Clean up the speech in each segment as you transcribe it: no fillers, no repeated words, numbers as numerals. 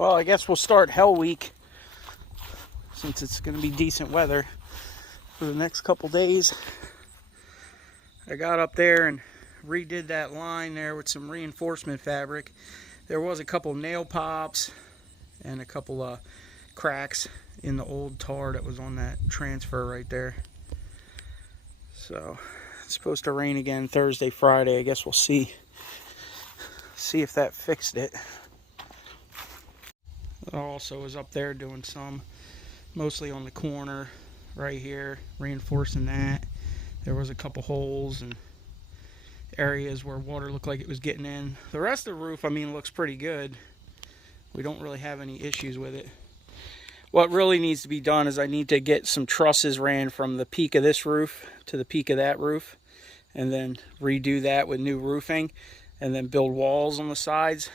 Well, I guess we'll start Hell Week since it's going to be decent weather for the next couple days. I got up there and redid that line there with some reinforcement fabric. There was a couple nail pops and a couple cracks in the old tar that was on that transfer right there. So it's supposed to rain again Thursday, Friday. I guess we'll see if that fixed it. I also was up there doing some, mostly on the corner right here, reinforcing that. There was a couple holes and areas where water looked like it was getting in. The rest of the roof, I mean, looks pretty good. We don't really have any issues with it. What really needs to be done is I need to get some trusses ran from the peak of this roof to the peak of that roof, and then redo that with new roofing, and then build walls on the sides.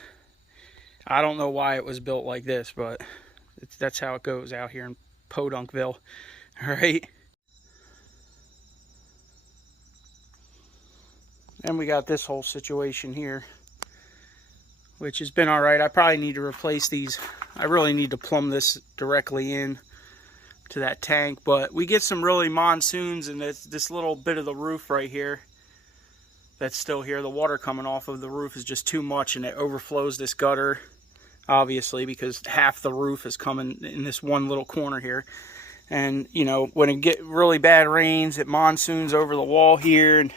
I don't know why it was built like this, but that's how it goes out here in Podunkville. All right. And we got this whole situation here, which has been all right. I probably need to replace these. I really need to plumb this directly in to that tank, but we get some really monsoons, and this little bit of the roof right here that's still here, the water coming off of the roof is just too much, and it overflows this gutter, obviously, because half the roof is coming in this one little corner here. And you know, when it get really bad rains, it monsoons over the wall here, and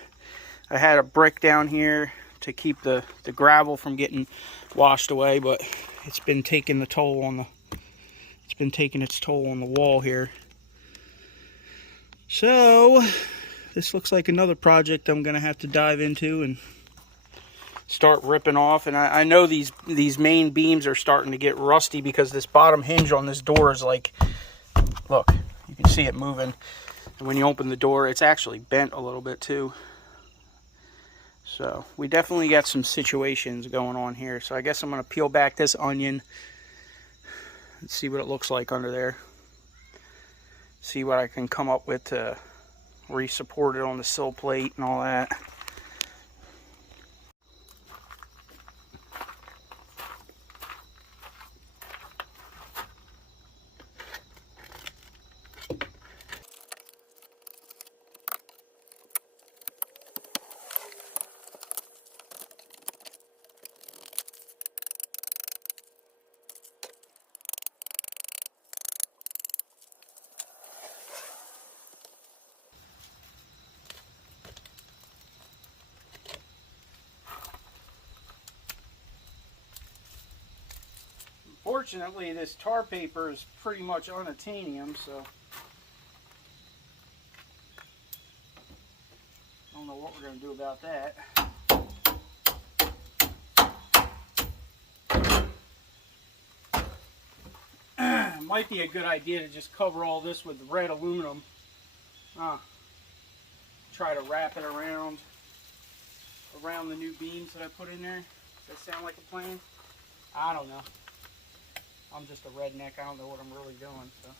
I had a brick down here to keep the gravel from getting washed away, but it's been taking its toll on the wall here. So this looks like another project I'm gonna have to dive into and start ripping off. And I know these main beams are starting to get rusty because this bottom hinge on this door is like, look, you can see it moving, and when you open the door it's actually bent a little bit too. So we definitely got some situations going on here. So I guess I'm going to peel back this onion and see what it looks like under there. See what I can come up with to re-support it on the sill plate and all that. Fortunately, this tar paper is pretty much unattainium, so I don't know what we're going to do about that. It might be a good idea to just cover all this with red aluminum. Try to wrap it around the new beams that I put in there. Does that sound like a plan? I don't know. I'm just a redneck. I don't know what I'm really doing. So.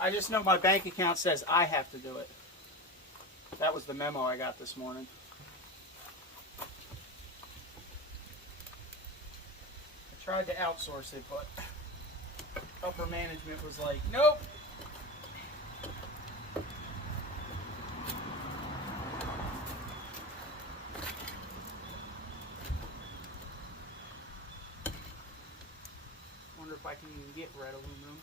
I just know my bank account says I have to do it. That was the memo I got this morning. I tried to outsource it, but upper management was like, nope. If I can even get red aluminum.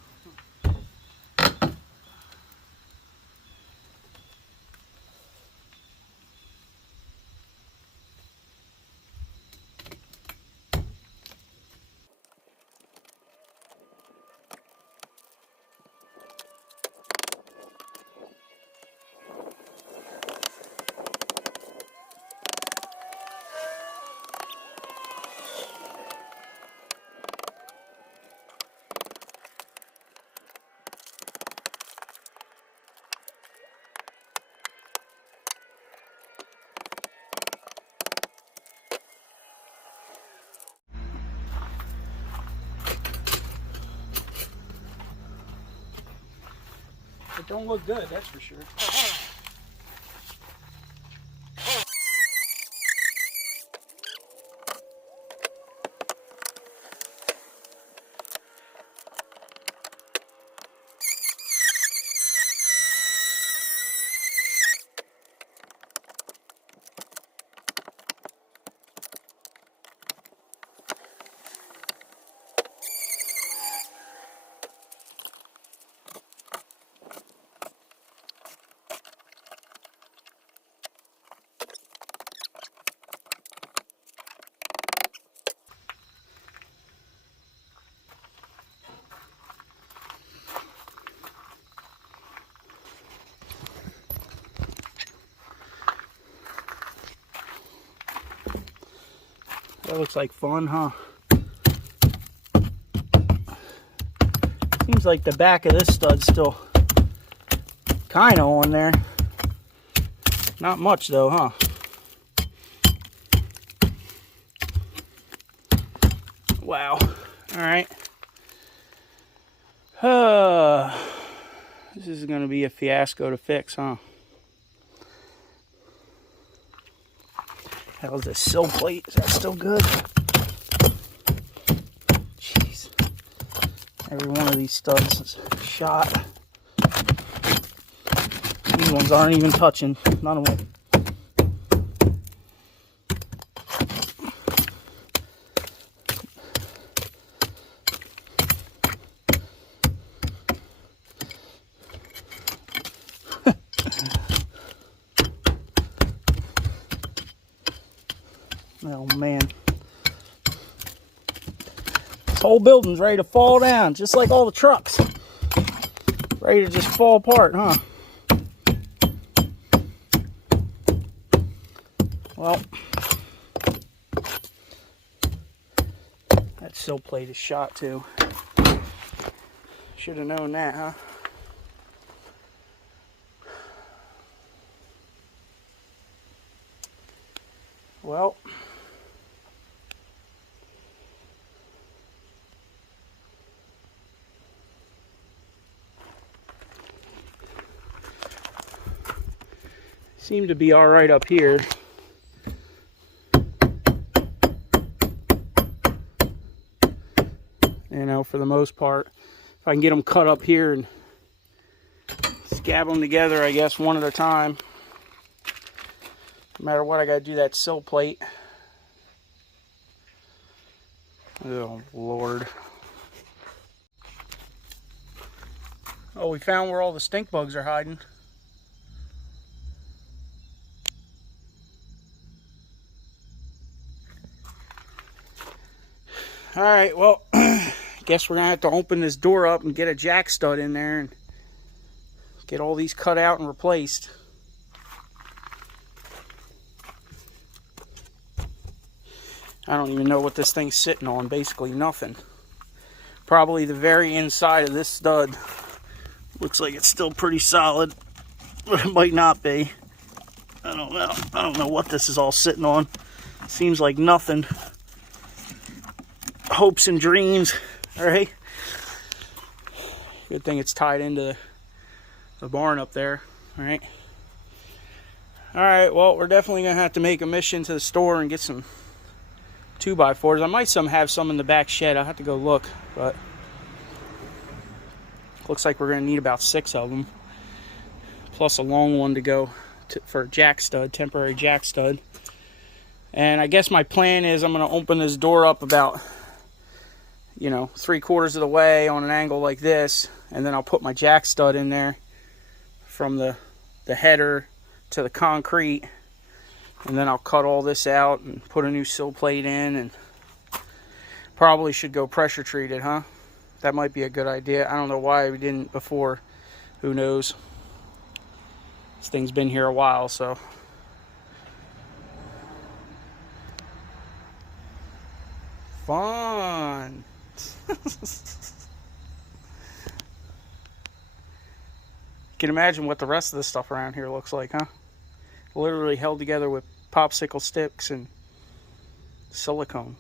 It don't look good, that's for sure. That looks like fun, huh? Seems like the back of this stud's still kind of on there. Not much though, huh? Wow. All right. This is going to be a fiasco to fix, huh? How's this sill plate? Is that still good? Jeez. Every one of these studs is shot. These ones aren't even touching. None of them. Oh man. This whole building's ready to fall down, just like all the trucks. Ready to just fall apart, huh? Well, that sill plate is shot too. Should have known that, huh? Well, seem to be all right up here. You know, for the most part. If I can get them cut up here and scab them together, I guess, one at a time. No matter what, I gotta do that sill plate. Oh, Lord. Oh, we found where all the stink bugs are hiding. Alright, well, guess we're gonna have to open this door up and get a jack stud in there and get all these cut out and replaced. I don't even know what this thing's sitting on. Basically nothing. Probably the very inside of this stud. Looks like it's still pretty solid, but it might not be. I don't know. I don't know what this is all sitting on. Seems like nothing. Hopes and dreams. All right. Good thing it's tied into the barn up there. All right. All right. Well, we're definitely gonna have to make a mission to the store and get some 2x4s. I might have some in the back shed. I'll have to go look, but looks like we're gonna need about 6 of them, plus a long one to go for a jack stud, temporary jack stud. And I guess my plan is I'm gonna open this door up about, you know, 3/4 of the way on an angle like this, and then I'll put my jack stud in there from the header to the concrete, and then I'll cut all this out and put a new sill plate in, and probably should go pressure treated, huh? That might be a good idea. I don't know why we didn't before. Who knows? This thing's been here a while, so. Fun. You can imagine what the rest of this stuff around here looks like, huh? Literally held together with popsicle sticks and silicone.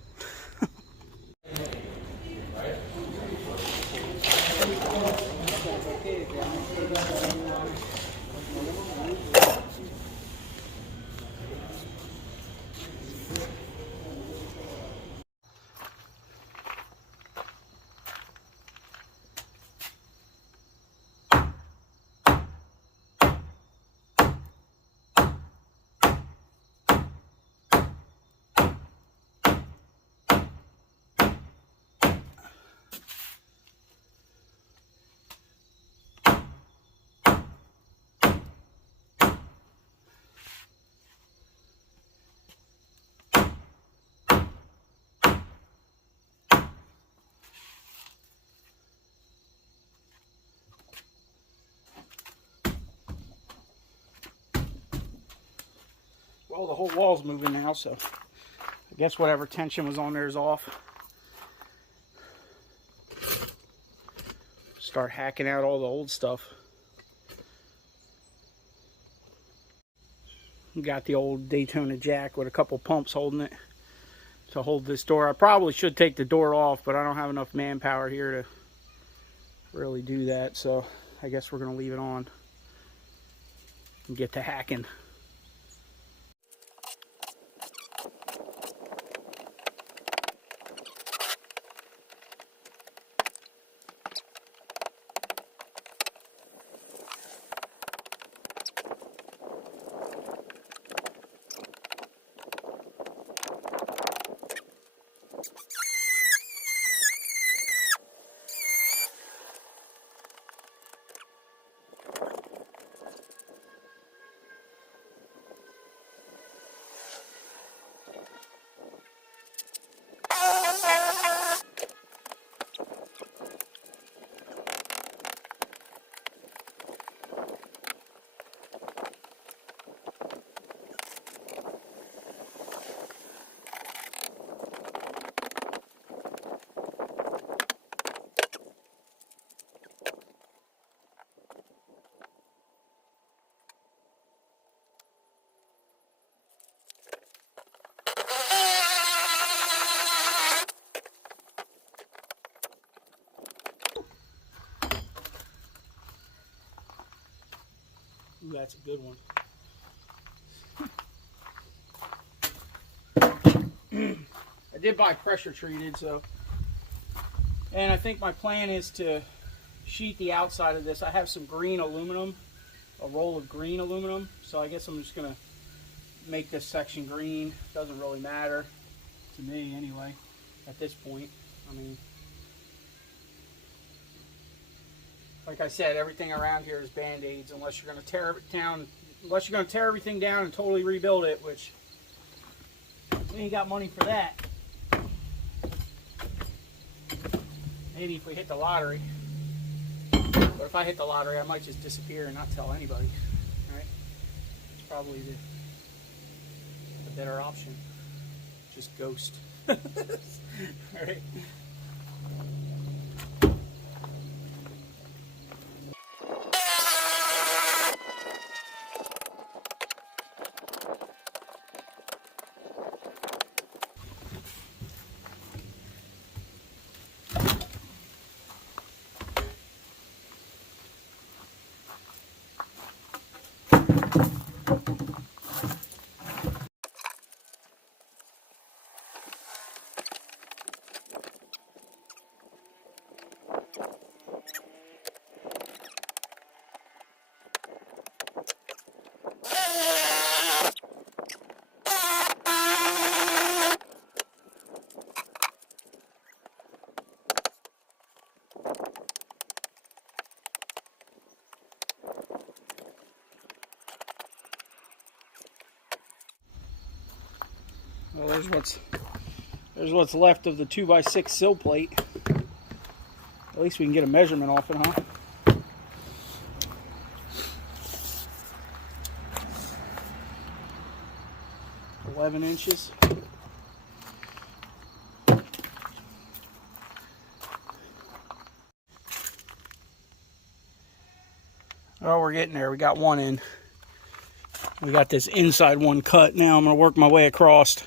Well, the whole wall's moving now, so I guess whatever tension was on there is off. Start hacking out all the old stuff. Got the old Daytona jack with a couple pumps holding it to hold this door. I probably should take the door off, but I don't have enough manpower here to really do that, so I guess we're gonna leave it on and get to hacking. Ooh, that's a good one. I did buy pressure treated, so. And I think my plan is to sheet the outside of this. I have some green aluminum, a roll of green aluminum. So I guess I'm just gonna make this section green. Doesn't really matter to me anyway, at this point. I mean, like I said, everything around here is Band-Aids unless you're going to tear it down, unless you're going to tear everything down and totally rebuild it, which we ain't got money for that. Maybe if we hit the lottery. But if I hit the lottery, I might just disappear and not tell anybody. Right? It's probably the better option. Just ghost. All right. Well, there's what's left of the 2x6 sill plate. At least we can get a measurement off it, huh? 11 inches. Oh, we're getting there. We got one in. We got this inside one cut. Now I'm going to work my way across.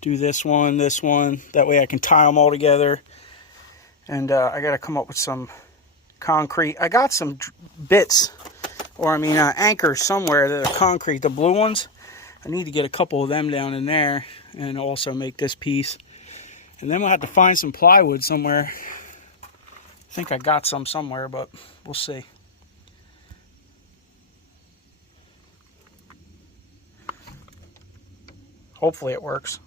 Do this one. That way I can tie them all together. And I got to come up with some concrete. I got some bits, or I mean anchors somewhere that are concrete. The blue ones. I need to get a couple of them down in there and also make this piece. And then we'll have to find some plywood somewhere. I think I got some somewhere, but we'll see. Hopefully it works.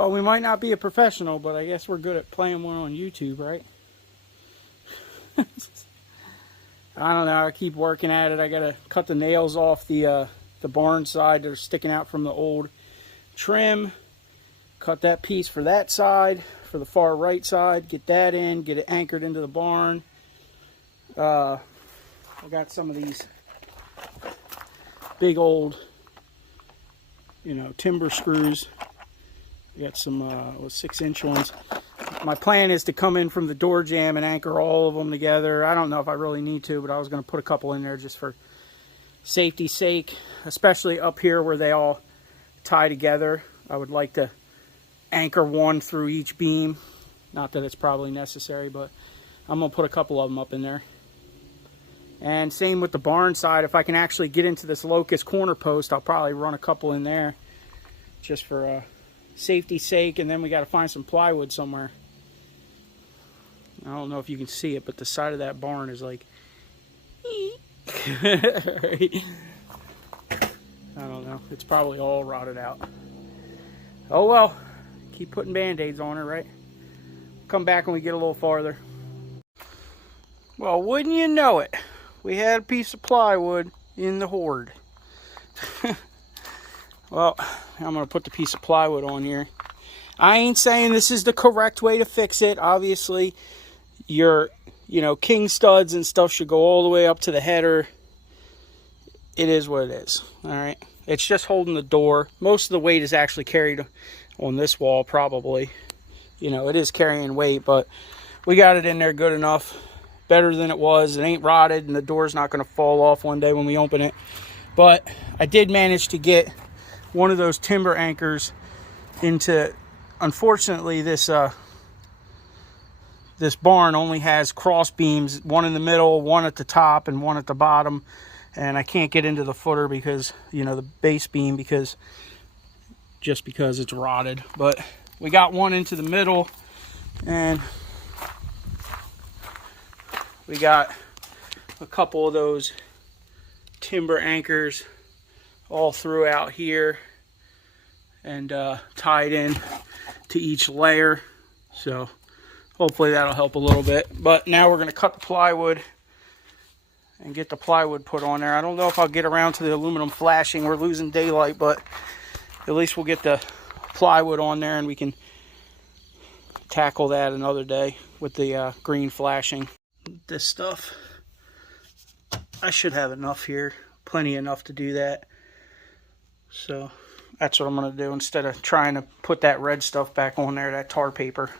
Well, we might not be a professional, but I guess we're good at playing one on YouTube, right? I don't know. I keep working at it. I gotta cut the nails off the barn side that are sticking out from the old trim. Cut that piece for that side, for the far right side. Get that in. Get it anchored into the barn. I got some of these big old, you know, timber screws. I got some 6-inch ones. My plan is to come in from the door jamb and anchor all of them together. I don't know if I really need to, but I was going to put a couple in there just for safety's sake, especially up here where they all tie together. I would like to anchor one through each beam. Not that it's probably necessary, but I'm going to put a couple of them up in there. And same with the barn side. If I can actually get into this locust corner post, I'll probably run a couple in there just for safety's sake. And then we got to find some plywood somewhere. I don't know if you can see it, but the side of that barn is like right? I don't know. It's probably all rotted out. Oh well. Keep putting band-aids on it, right? Come back when we get a little farther. Well, wouldn't you know it? We had a piece of plywood in the hoard. Well, I'm going to put the piece of plywood on here. I ain't saying this is the correct way to fix it. Obviously, your, king studs and stuff should go all the way up to the header. It is what it is. All right. It's just holding the door. Most of the weight is actually carried on this wall, probably. It is carrying weight, but we got it in there good enough. Better than it was. It ain't rotted, and the door's not going to fall off one day when we open it. But I did manage to get one of those timber anchors into, unfortunately, this barn only has cross beams, one in the middle, one at the top, and one at the bottom. And I can't get into the footer because, the base beam, because it's rotted. But we got one into the middle, and we got a couple of those timber anchors all throughout here and tied in to each layer. So hopefully that'll help a little bit. But now we're going to cut the plywood and get the plywood put on there. I don't know if I'll get around to the aluminum flashing. We're losing daylight, but at least we'll get the plywood on there and we can tackle that another day with the green flashing. This stuff, I should have enough here, plenty enough to do that. So that's what I'm going to do instead of trying to put that red stuff back on there, that tar paper.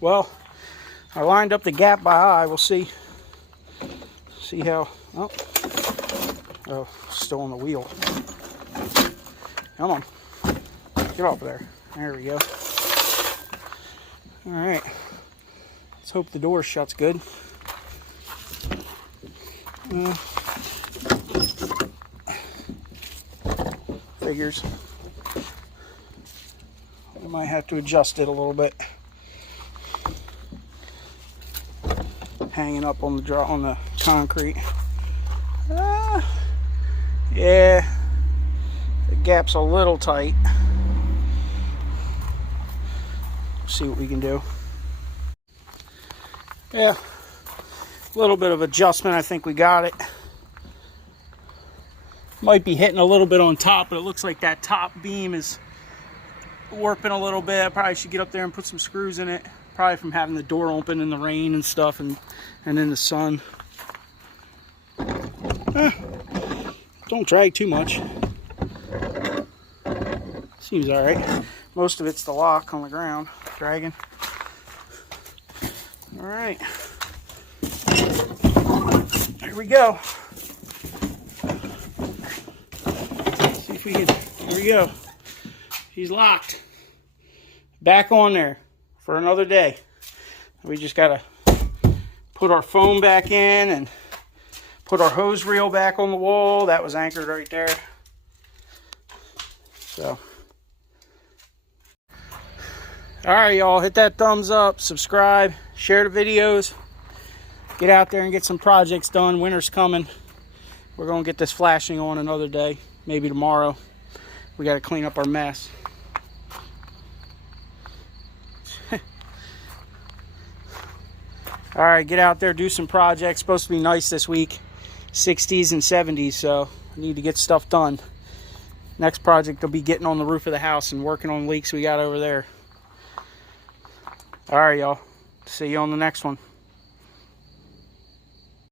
Well, I lined up the gap by eye. We'll see how. Oh, still on the wheel. Come on, get off there. There we go. All right, let's hope the door shuts good. Figures. I might have to adjust it a little bit. Hanging up on the concrete. Yeah, the gap's a little tight. See what we can do. Yeah, a little bit of adjustment. I think we got it. Might be hitting a little bit on top, but it looks like that top beam is warping a little bit. I probably should get up there and put some screws in it. Probably from having the door open in the rain and stuff, and in the sun. Don't drag too much. Seems all right. Most of it's the lock on the ground dragging. All right. Here we go. See if we can. Here we go. He's locked. Back on there for another day. We just gotta put our foam back in and put our hose reel back on the wall. That was anchored right there. So, all right, y'all, hit that thumbs up, subscribe, share the videos. Get out there and get some projects done. Winter's coming. We're gonna get this flashing on another day, maybe tomorrow. We gotta clean up our mess. All right, get out there, do some projects. Supposed to be nice this week, 60s and 70s, so I need to get stuff done. Next project will be getting on the roof of the house and working on leaks we got over there. All right, y'all. See you on the next one.